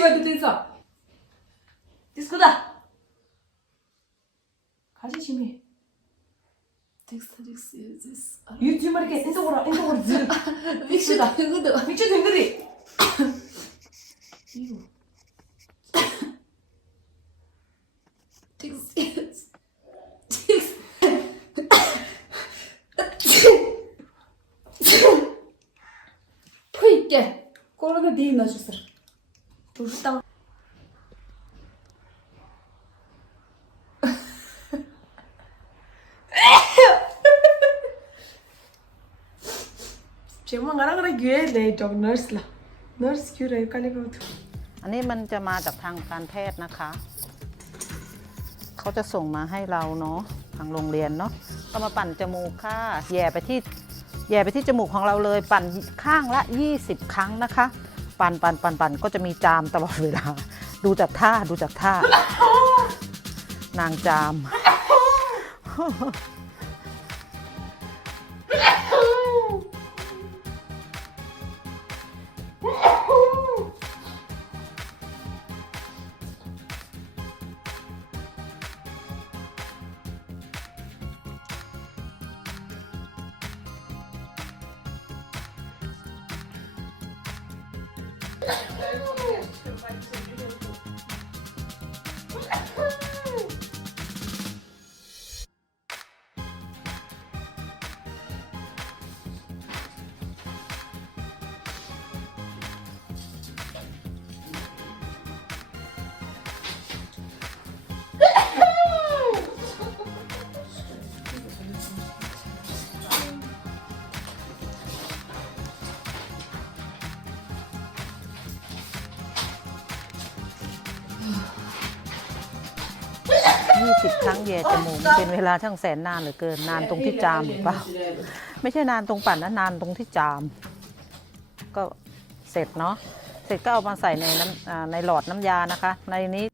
조심하게 돼서. 디스코다. 가시 심해. 유튜브 이렇게 인쪽으로 즈. 믹스다. 믹스 댕그리. 이거. 포이게 코로나 디 나주서. 도시당. Cuma kadang-kadang gue deh dok nurse lah, nurse gue deh kali gitu. อันนี้มันจะมาจากทางการแพทย์นะคะเขาจะส่งมาให้เราเนาะทางโรงเรียนเนาะก็มาปั่นจมูกค่ะแย่ไปที่จมูกของเราเลยปั่นข้างละ20 ครั้งนะคะปั่นก็จะมีจามตลอดเวลาดูจากท่านางจาม20 ครั้งแย่จมูกเป็นเวลาทั้งแสนนานเหลือเกินนานตรงที่จามหรือเปล่าไม่ใช่นานตรงปั่นนะนานตรงที่จามก็เสร็จเนาะเสร็จก็เอามาใส่ในหลอดน้ำยานะคะในนี้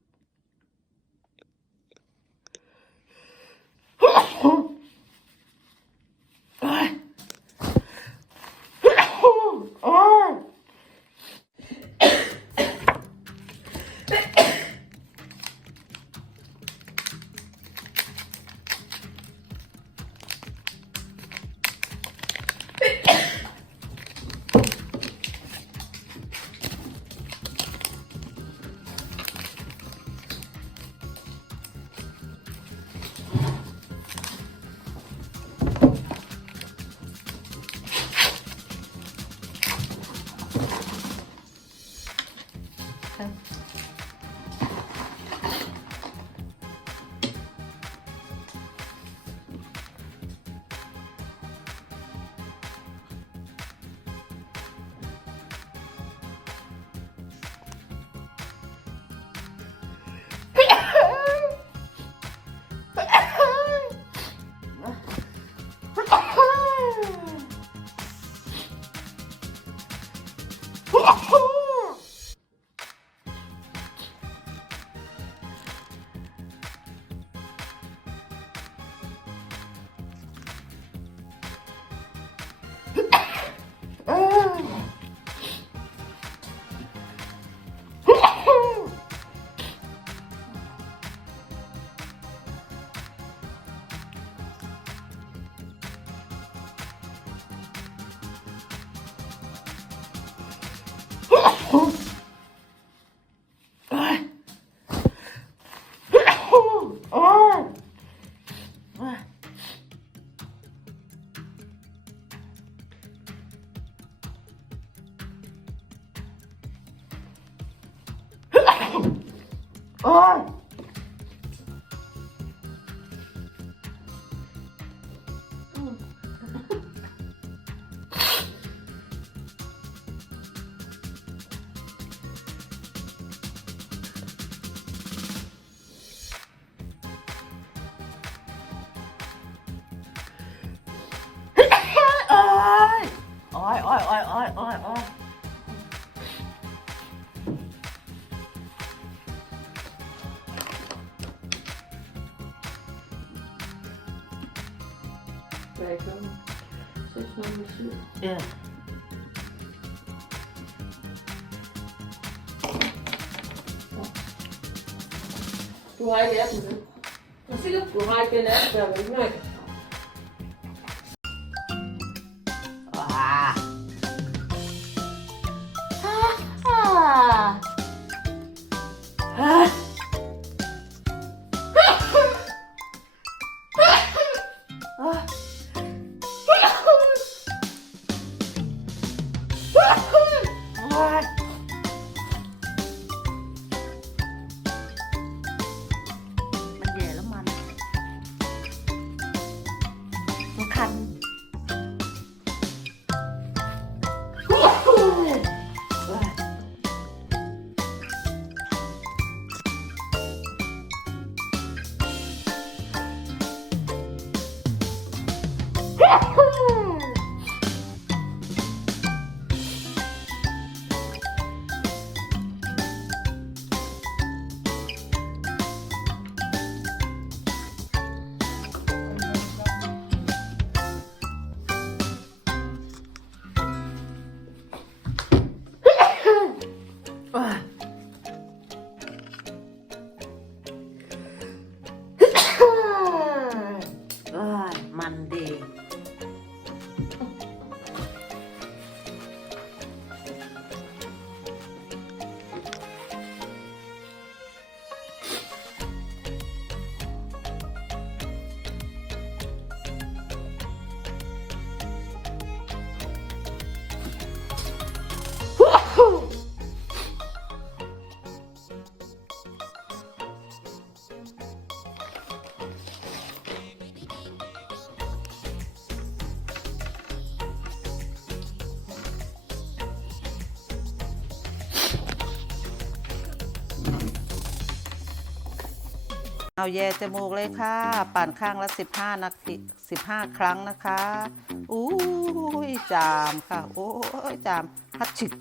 กูให้แล้วมันสิกูให้ไปแล้วแต่ไม่ง่ายคันมันดี เอาแย่จมูกเลยค่ะ ปั่นข้างละ15 นาที15 ครั้งนะคะอู้ยจามค่ะโอ้ยจามฮัตชิก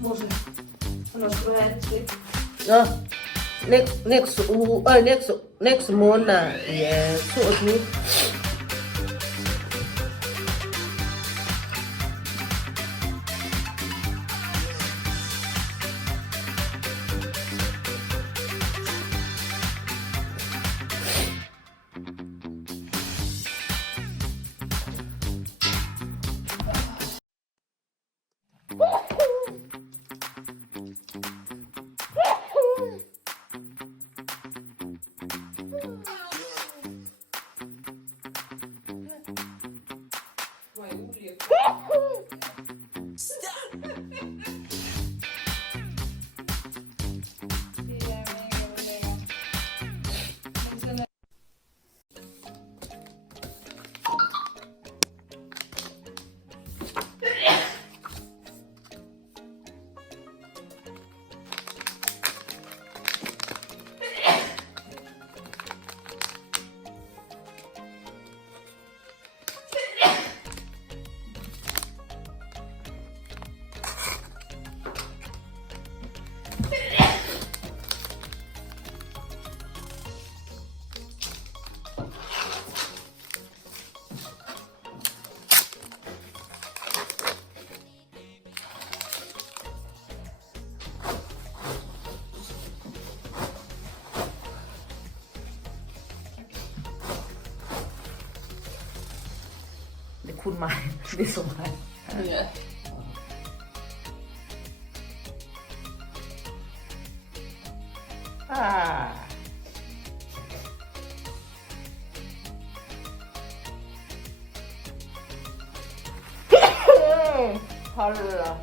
Może. Ono szkołeczki. No, next month yeah, so me. voel mij. Wissel mij. Ja. Ah. Holla.